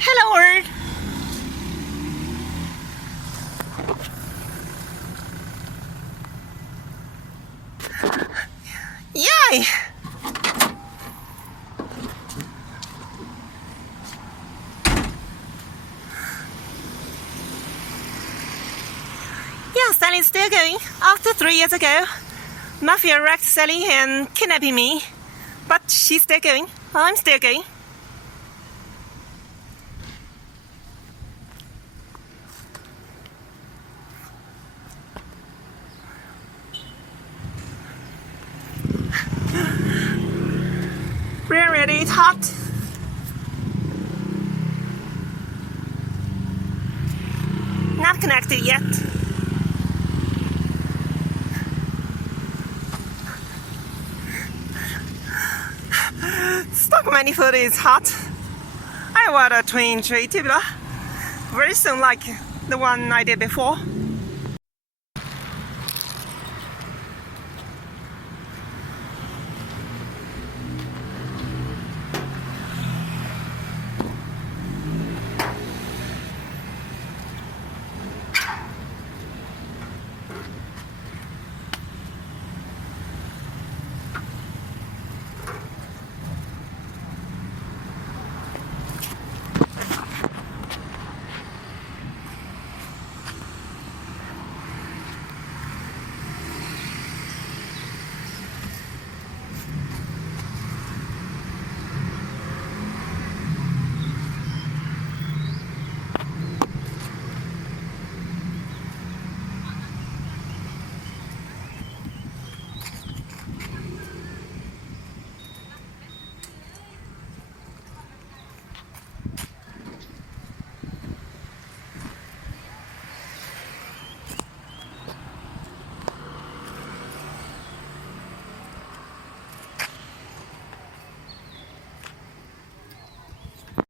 Hello. Yay! Yeah, Sally's still going. After 3 years ago, Mafia wrecked Sally and kidnapping me. But she's still going. I'm still going. We're ready, it's hot. Not connected yet. Stock manifold is hot. I want a twin tree tubular very soon, like the one I did before.